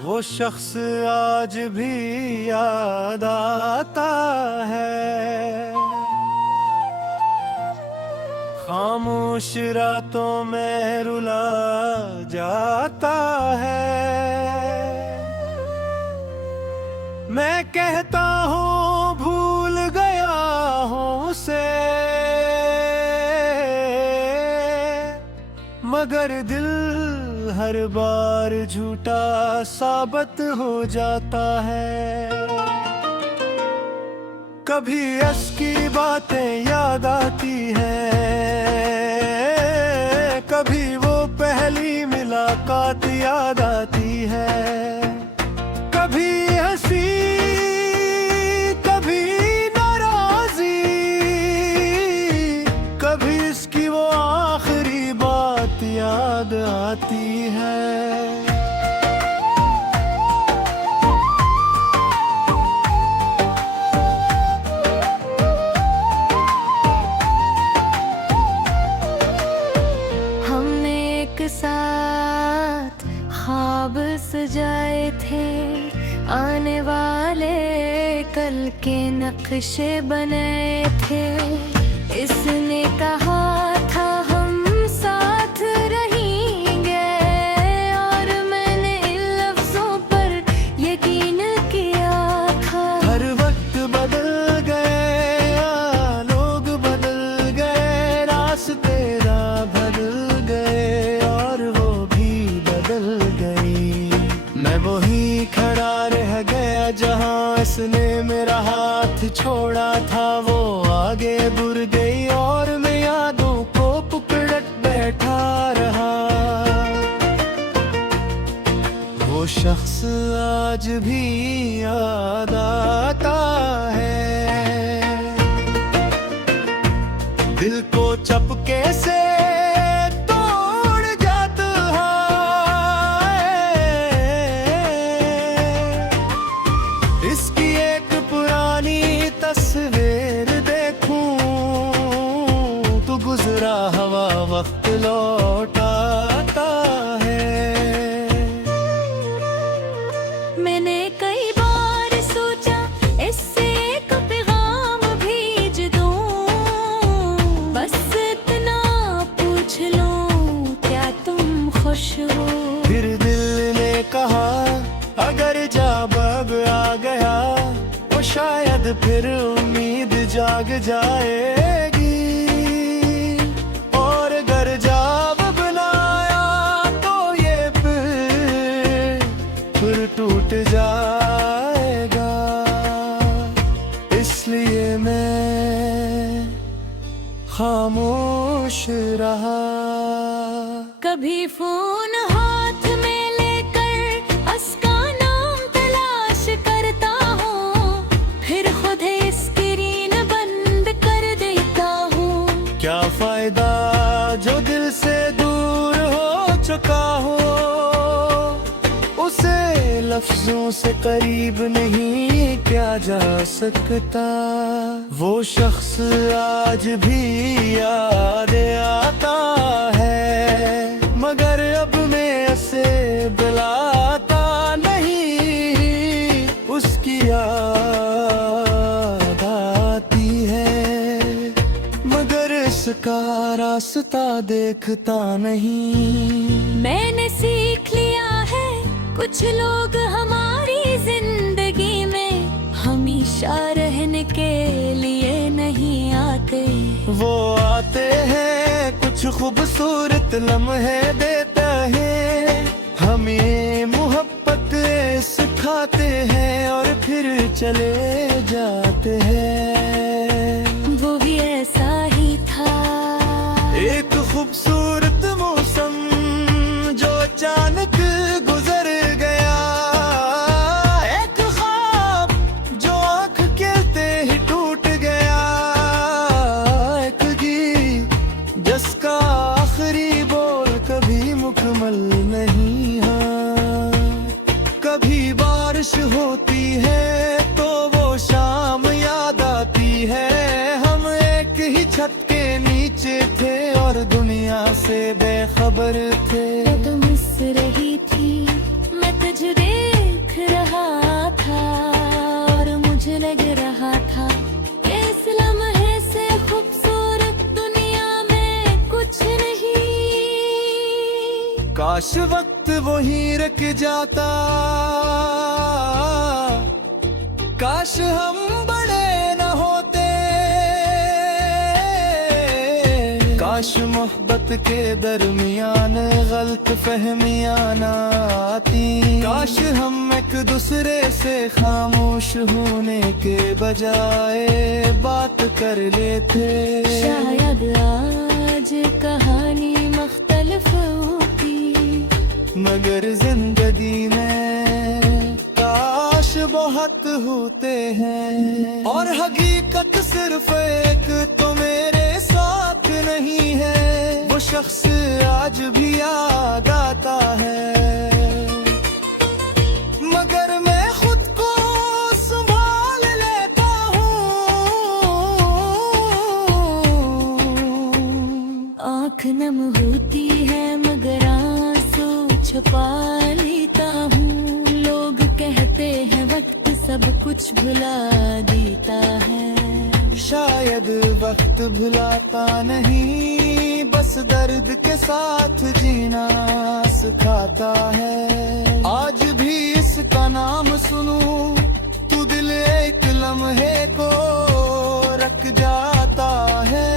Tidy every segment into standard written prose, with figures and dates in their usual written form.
वो शख्स आज भी याद आता है, खामोश रातों में रुला जाता है। मैं कहता हूँ भूल गया हूँ उसे, मगर दिल हर बार झूठा साबित हो जाता है। कभी असकी बातें याद आती हैं, कभी वो पहली मुलाकात याद आती है। कभी हंसी कभी नाराजी, कभी इसकी वो आखिरी बात याद आती है। हमने एक साथ ख्वाब सजाए थे, आने वाले कल के नक्शे बनाए थे। इसने कहा था हम साथ रहेंगे, और मैंने इन लफ्जों पर यकीन किया था। हर वक्त बदल गए, लोग बदल गए, रास्ते राह बदल गए, और वो भी बदल गई। मैं वही खड़ा रह गया जहाँ इसने मेरा हाथ छोड़ा था। वो आगे बुर गई और मैं यादों को पकड़ बैठा रहा। वो शख्स आज भी याद आता है, दिल को चपके से तोड़ जाता है। इसकी एक पुरानी तस्वीर देखूं तो गुजरा हवा वक्त लौट आता है। मैंने कई बार सोचा इससे एक पैगाम भेज दूं, बस इतना पूछ लूं क्या तुम खुश हो। फिर दिल ने कहा अगर जब आ गया तो शायद फिर उम्मीद जाग जाएगी, और अगर जब बनाया तो ये फिर टूट जाएगा। इसलिए मैं खामोश रहा। कभी फोन हाथ में लेकर उसका नाम तलाश करता हूँ, फिर खुद ही स्क्रीन बंद कर देता हूँ। क्या फायदा जो दिल से दूर हो चुका हो, उसे लफ्जों से करीब नहीं किया जा सकता। वो शख्स आज भी याद आता है, मगर अब मैं उसे बुलाता नहीं। उसकी याद आती है, मगर इसका रास्ता देखता नहीं। मैंने सीख लिया है कुछ लोग हमारी जिंदगी में हमेशा रहने के लिए नहीं आते। वो आते हैं कुछ खूबसूरत लम्हे देते हैं, हमें मोहब्बत सिखाते हैं और फिर चले जाते हैं। वो भी ऐसा ही था, एक खूबसूरत मौसम जो अचानक गुजर गया, एक ख्वाब जो आँख खेलते ही टूट गया, एक गीत जिसका आखिरी बोल कभी मुकम्मल नहीं है। कभी बारिश होती है तो वो शाम याद आती है, हम एक ही छत के नीचे थे और दुनिया से बेखबर थे। तुम हंस रही थी, मैं तुझे काश वक्त वहीं रुक जाता, काश हम बड़े न होते, काश मोहब्बत के दरमियान गलत फहमियां न आती, काश हम एक दूसरे से खामोश होने के बजाय बात कर लेते। शायद आज कहानी मुख्तलिफ होती, मगर जिंदगी में काश बहुत होते हैं। और हकीकत सिर्फ एक तो मेरे साथ नहीं है, वो शख्स आज भी याद आता है, मगर मैं खुद को संभाल लेता हूँ। आँख नम होती है मगर आंसू छुपा लेता हूँ। लोग कहते हैं वक्त सब कुछ भुला देता है, शायद वक्त भुलाता नहीं, बस दर्द के साथ जीना सिखाता है। आज भी इसका नाम सुनूं तू दिल एक लम्हे को रख जाता है,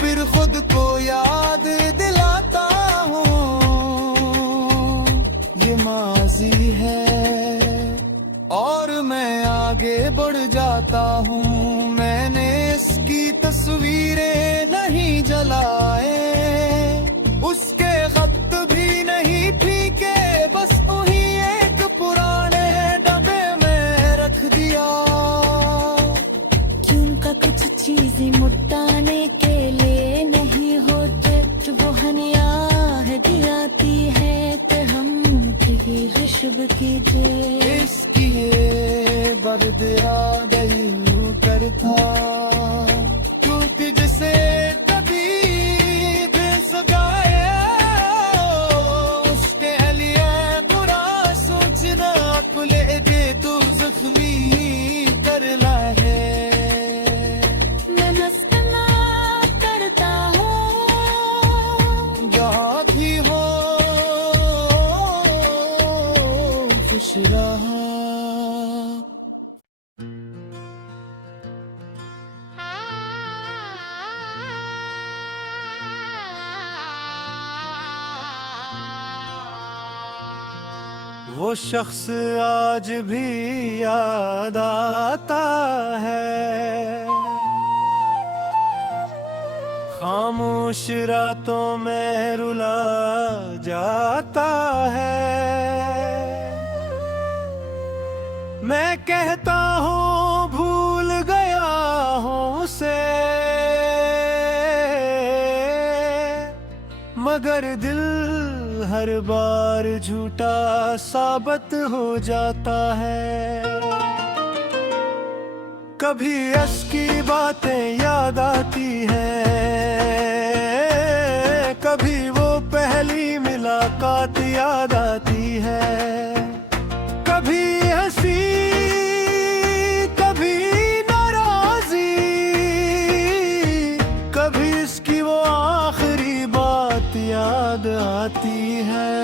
फिर खुद को याद दिलाता हूँ ये माजी है, और मैं आगे बढ़ जाता हूँ। मैंने इसकी तस्वीरें नहीं जलाए, उसके खत भी नहीं फीके, बस उन्हीं एक पुराने डब्बे में रख दिया। क्यों का कुछ चीजें मुटाने के लिए नहीं होते, जो वो हनिया है दियाती है कि हम की खुशब कीजिए। इसकी ये बर्द याद यूं करता, क्योंकि जिसे कभी दिल सगाया, उसके लिए बुरा सोचना खुले दे तू जख्मी करना है। मैं मस्तना करता हूँ जहाँ भी हो खुश रहा। वो शख्स आज भी याद आता है, खामोश रातों में रुला जाता है। मैं कहता हूँ भूल गया हूँ उसे, मगर दिल हर बार झूठा साबित हो जाता है। कभी यश की बातें याद आती हैं, कभी वो पहली मुलाकात याद आती है, कभी हंसी कभी नाराजी, कभी इसकी वो आखिरी बात याद आती है।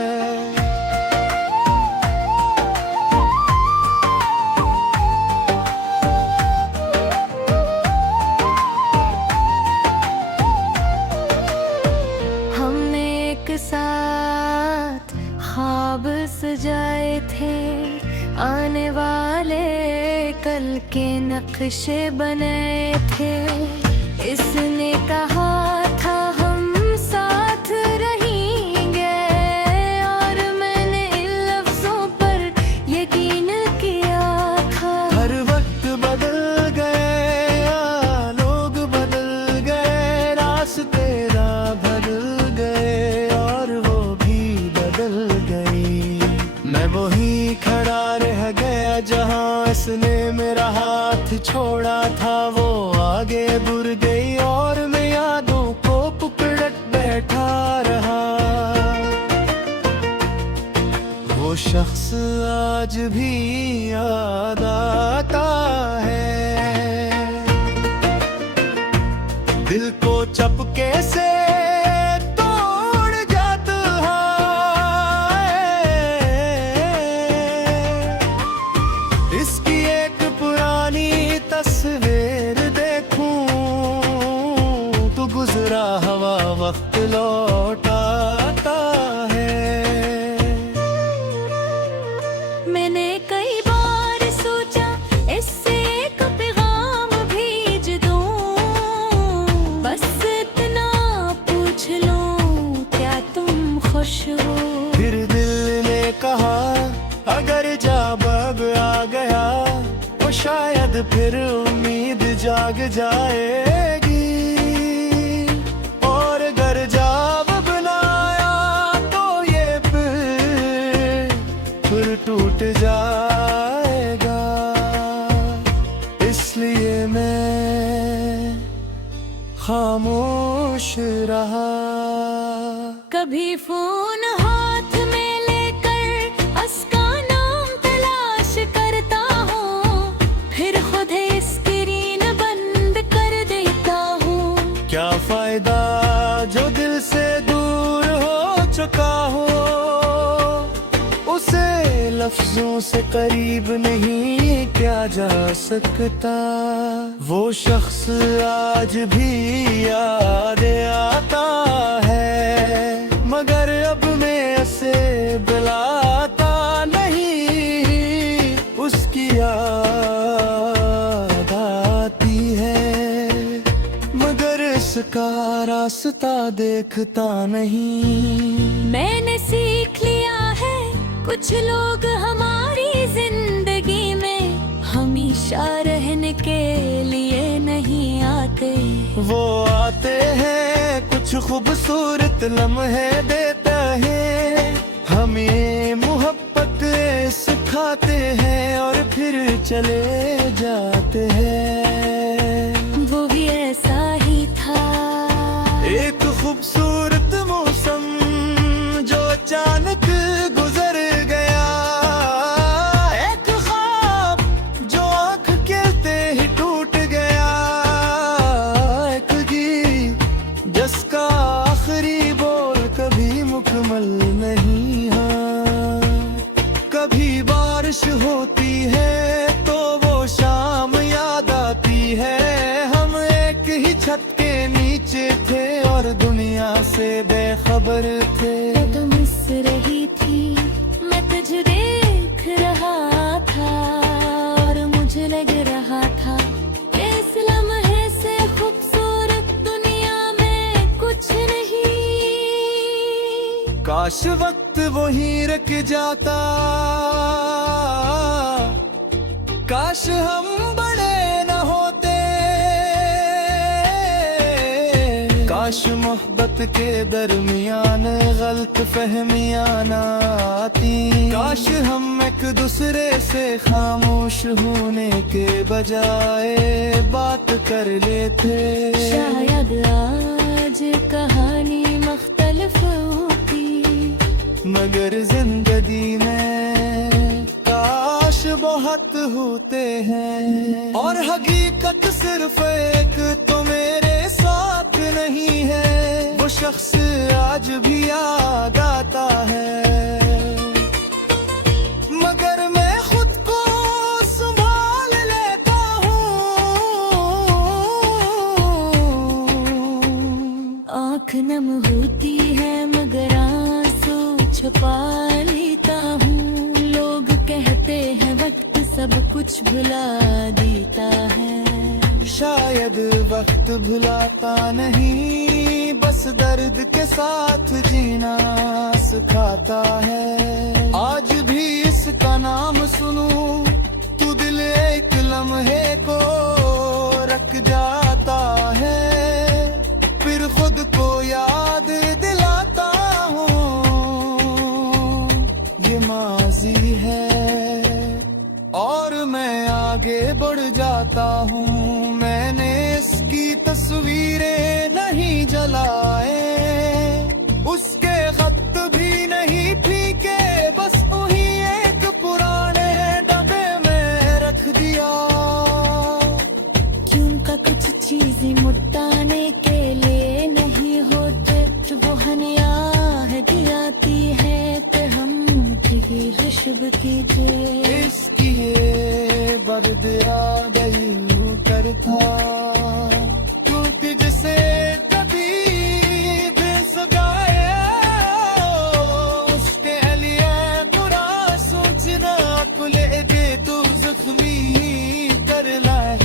हमने एक साथ ख्वाब सजाए थे, आने वाले कल के नक्शे बनाए थे। इसने कहा था हम साथ रहेंगे, और मैंने इन लफ्जों पर यकीन किया था। हर वक्त बदल गए, लोग बदल गए, रास्ते राह बदल गए, और वो भी बदल गई। मैं वहीं खड़ा रह गया जहां इसने मेरा हाथ छोड़ा था। वो आगे बुर गई और मैं यादों को पकड़ बैठा रहा। वो शख्स आज भी याद आता है, दिल को चपके से तोड़ जाता है। तस्वीर देखूं, तू गुजरा हवा वक्त लौटाता है। मैंने कई बार सोचा इससे एक पैगाम भेज दूं, बस इतना पूछ लूं क्या तुम खुश हो। फिर दिल ने कहा अगर जब आ गया तो शायद फिर उम्मीद जाग जाएगी, और अगर जब बनाया तो ये फिर टूट जाएगा। इसलिए मैं खामोश रहा। कभी फोन हाथ में लेकर उसका नाम तलाश करता हूँ, फिर खुद ही स्क्रीन बंद कर देता हूँ। क्या फायदा जो दिल से दूर हो चुका हो, उसे लफ्जों से करीब नहीं किया जा सकता। वो शख्स आज भी याद आता है, मगर अब मैं उसे बुलाता नहीं, उसकी याद आती है, मगर इसका रास्ता देखता नहीं। मैंने सीख लिया है कुछ लोग हमारी जिंदगी में हमेशा रहने के लिए नहीं आते। वो आते हैं कुछ खूबसूरत लम्हे देते हैं, हमें मोहब्बत सिखाते हैं और फिर चले जाते हैं। वो भी ऐसा ही था, एक खूबसूरत मौसम जो अचानक गुजर गया, एक ख्वाब जो आँख खेलते ही टूट गया, एक गीत जिसका आखिरी बोल कभी मुकम्मल नहीं है। कभी बारिश होती है तो वो शाम याद आती है, हम एक ही छत के नीचे थे और दुनिया से बेखबर थे। तुम मिस रही थी, मैं तुझे देख रहा था, और मुझे लग रहा था इस लम्हे से खूबसूरत दुनिया में कुछ नहीं। काश वक्त वहीं रुक जाता, काश हम बड़े न होते, काश मोहब्बत के दरमियान गलत फहमियां न आती, काश हम एक दूसरे से खामोश होने के बजाय बात कर लेते। शायद आज कहानी मुख्तलिफ होती, मगर जिंदगी में काश बहुत होते हैं, और हकीकत सिर्फ एक तो मेरे साथ नहीं है, वो शख्स आज भी याद आता है, मगर मैं खुद को संभाल लेता हूँ। आँख नम होती है मगर आंसू छुपा लेता हूँ। लोग कहते हैं वक्त सब कुछ भुला देता है, शायद वक्त भुलाता नहीं, बस दर्द के साथ जीना सिखाता है। आज भी इसका नाम सुनूं तू दिल एक लम्हे को रख जाता है, फिर खुद को याद दिलाता हूँ ये माजी है, और मैं आगे बढ़ जाता हूँ। मैंने इसकी तस्वीरें नहीं जलाए, उसके खत भी नहीं फीके, बस उन्हीं एक पुराने डब्बे में रख दिया। क्यों का कुछ चीजें मुटाने के लिए नहीं होते, जो वो हनिया है दियाती है तो हम की हशब कीजिए। इसकी ये बर्द आ गई करता टूट जिसे कभी बेसगाए उसके लिए बुरा सोचना कुले दे तू जख्मी कर लाए